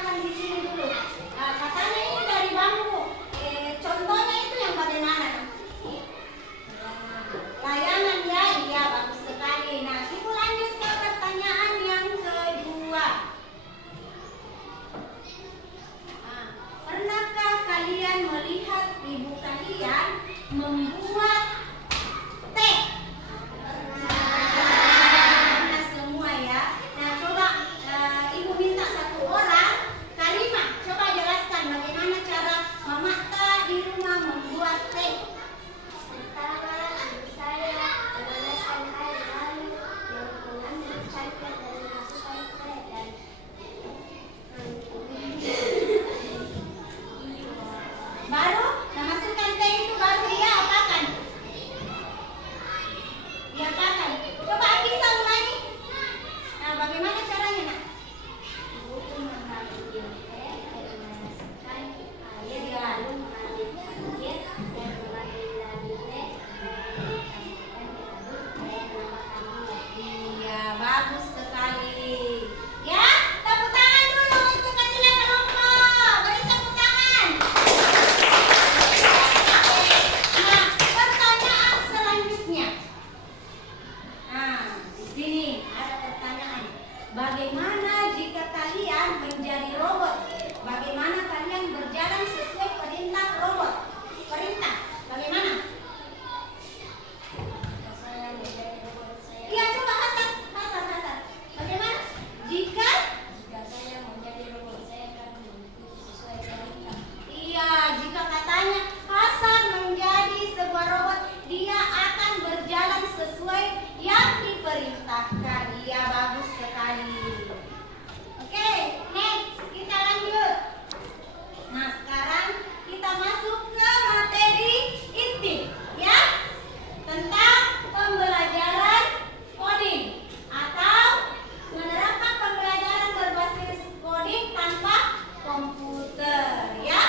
sederhanakan di sini dulu. Katanya ini dari bambu. Contohnya itu yang bagaimana? Layangan ya, iya bagus sekali. Nah, ibu lanjut ke pertanyaan yang kedua. Pernahkah kalian melihat ibu kalian membuat teh? Nah, semua ya. Nah, coba ibu minta satu orang, Karimah, coba jelaskan bagaimana cara Mama Ta di rumah membuat teh. Pertama, saya memanaskan air lalu mengambil cangkir dan memasukkan teh dan Baru memasukkan teh itu baru dia apakan? Diapakan? Coba bisa ulangi. Nah, bagaimana caranya, Nak? ibu mengambil teh dan memasukkan air Iya. lalu mengambil cangkir dan mengambil lagi teh dan diaduk dan menambahkan gula. Iya, bagus sekali. Ya, tepuk tangan dulu untuk ketiga kelompok. Beri tepuk tangan. Nah, pertanyaan selanjutnya. Nah, di sini ada pertanyaan. Bagaimana jika kalian menjadi robot? Bagaimana kalian berjalan sesuai perintah robot? Perintah, bagaimana? Saya menjadi robot saya. Iya, coba Hasan. Bagaimana? Jika Saya menjadi robot saya akan mengikuti sesuai perintah. Iya, jika katanya Hasan menjadi sebuah robot, dia akan berjalan sesuai yang diperintahkan. Iya, bagus sekali. Oke, next kita lanjut. Nah, sekarang kita masuk ke materi inti, ya, tentang pembelajaran coding atau menerapkan pembelajaran berbasis coding tanpa komputer, ya.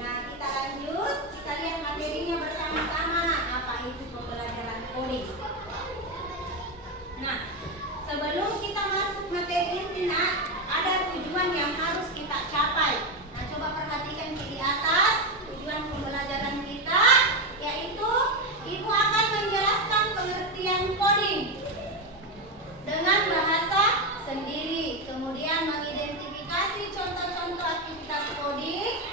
Nah, kita lanjut, kita lihat materinya bersama-sama. Apa itu pembelajaran coding? Nah, sebelum kita masuk materi inti, Nak, ada tujuan yang harus kita capai. Nah, coba perhatikan di atas tujuan pembelajaran kita, yaitu Ibu akan menjelaskan pengertian coding dengan bahasa sendiri, kemudian mengidentifikasi contoh-contoh aktivitas coding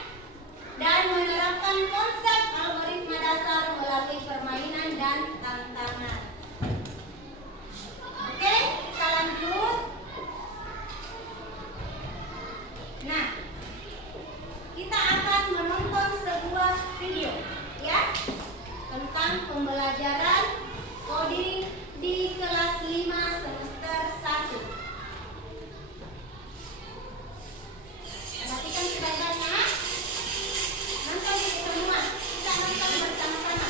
dan menerapkan konsep algoritma dasar melalui permainan dan tantangan. Oke, kita lanjut. Nah, kita akan menonton sebuah video, ya, tentang pembelajaran coding di kelas 5 semester 1. Perhatikan sebaik-baiknya. Nonton semua. Kita nonton bersama-sama.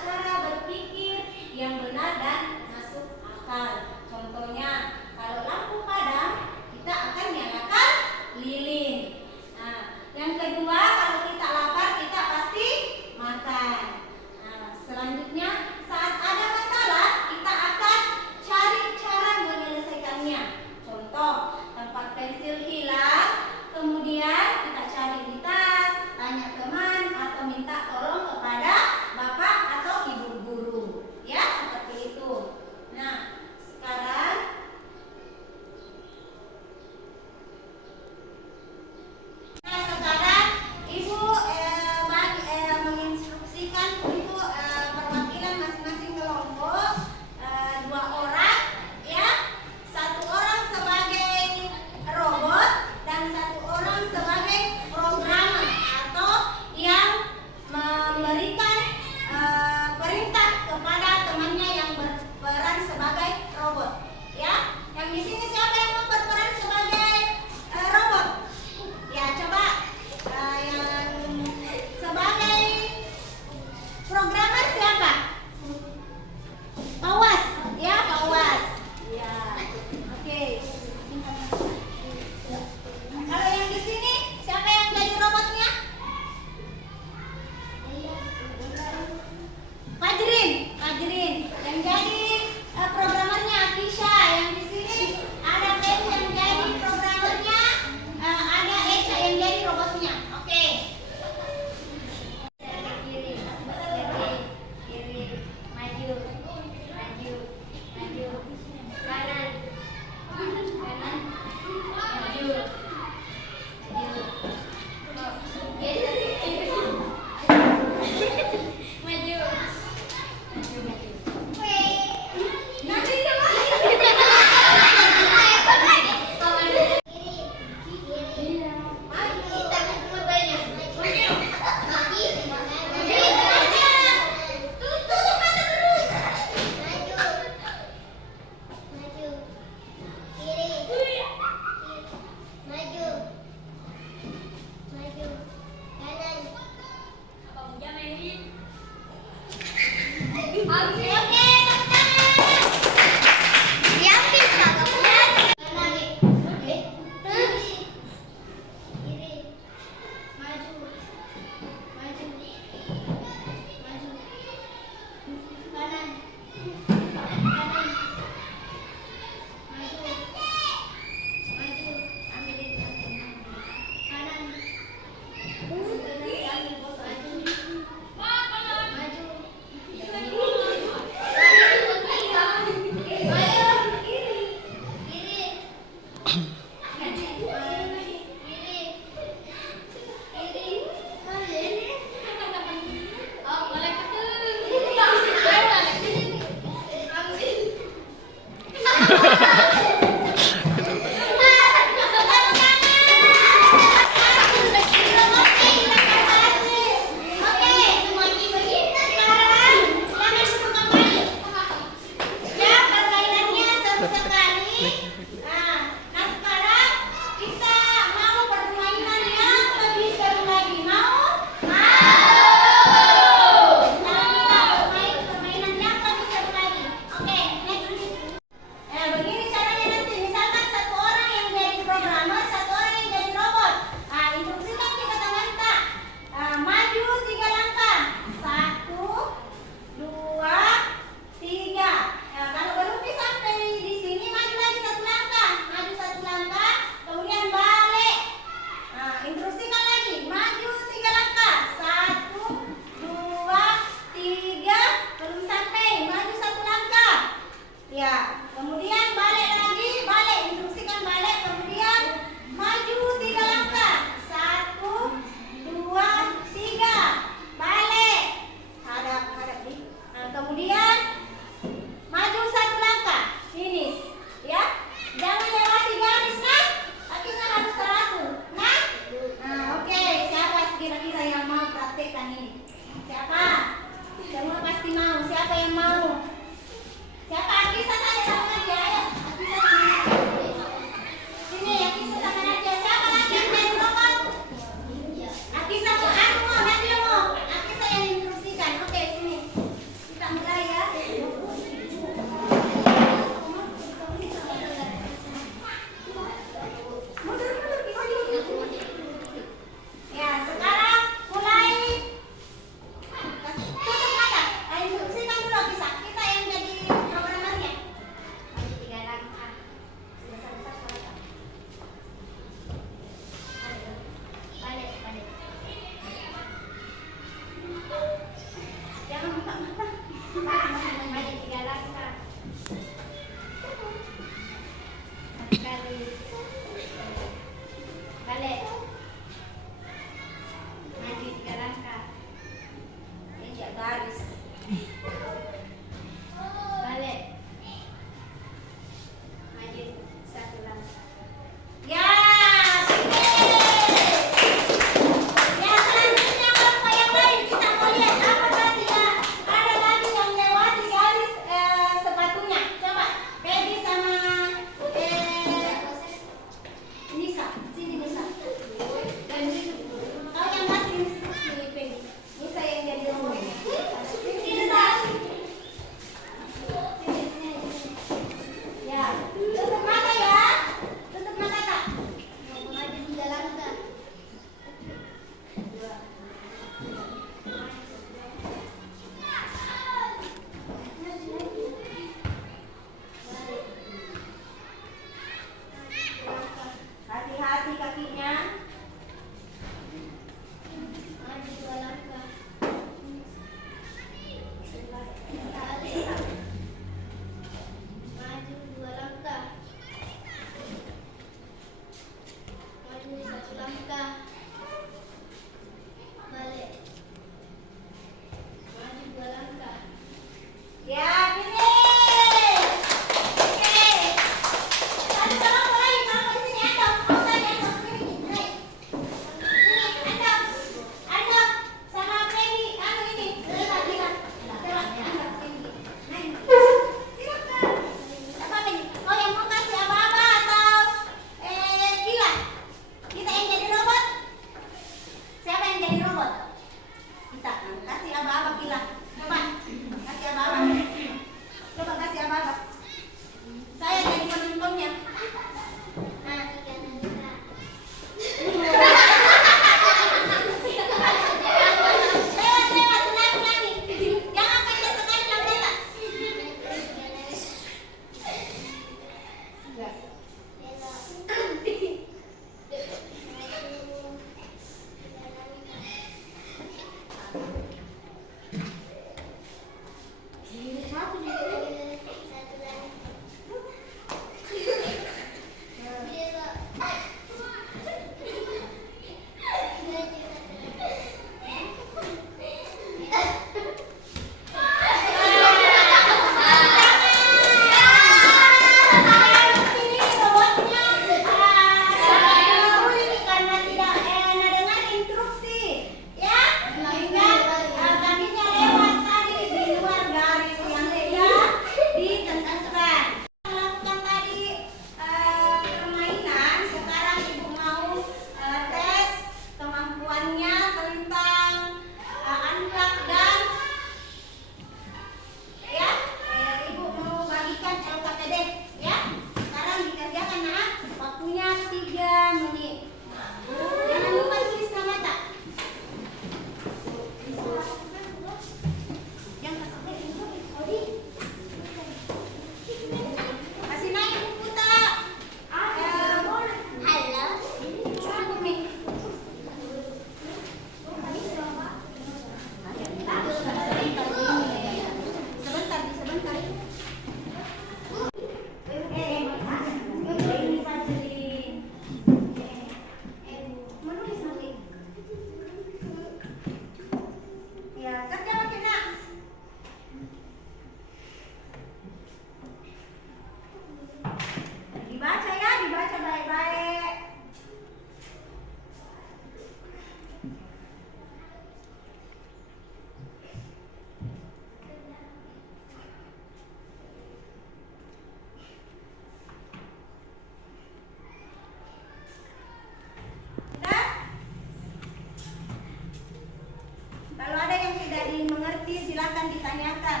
mengerti silakan ditanyakan.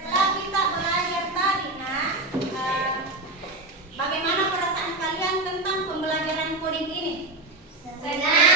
Setelah kita belajar tadi, nah, bagaimana perasaan kalian tentang pembelajaran coding ini? Senang.